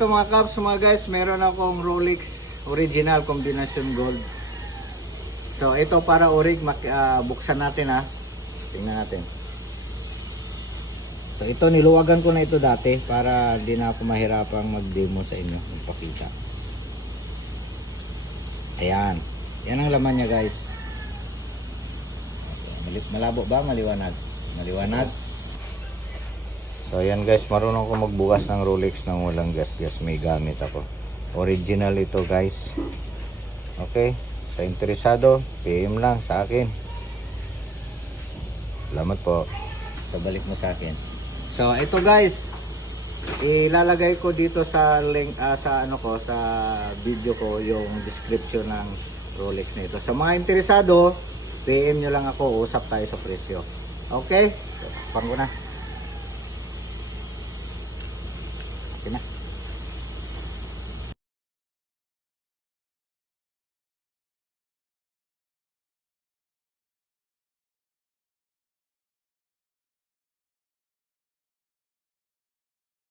ito mga Kaps, mga guys, meron akong Rolex original combination gold. So ito para orig, buksan natin ha. Tingnan natin. So ito niluwagan ko na ito dati para di na ako mahirapang mag-demo sa inyo, magpakita. Ayan. Yan ang laman niya guys. Malabo ba? Maliwanag? Maliwanag? So ayan guys, marunong ko magbukas ng Rolex ng walang gas-gas. May gamit ako. Original ito guys. Okay? Sa interesado, PM lang sa akin. Salamat po. So balik mo sa akin. So ito guys, ilalagay ko dito sa link sa sa video ko yung description ng Rolex na ito. Sa mga interesado, PM nyo lang ako, usap tayo sa presyo. Okay? So, panguna.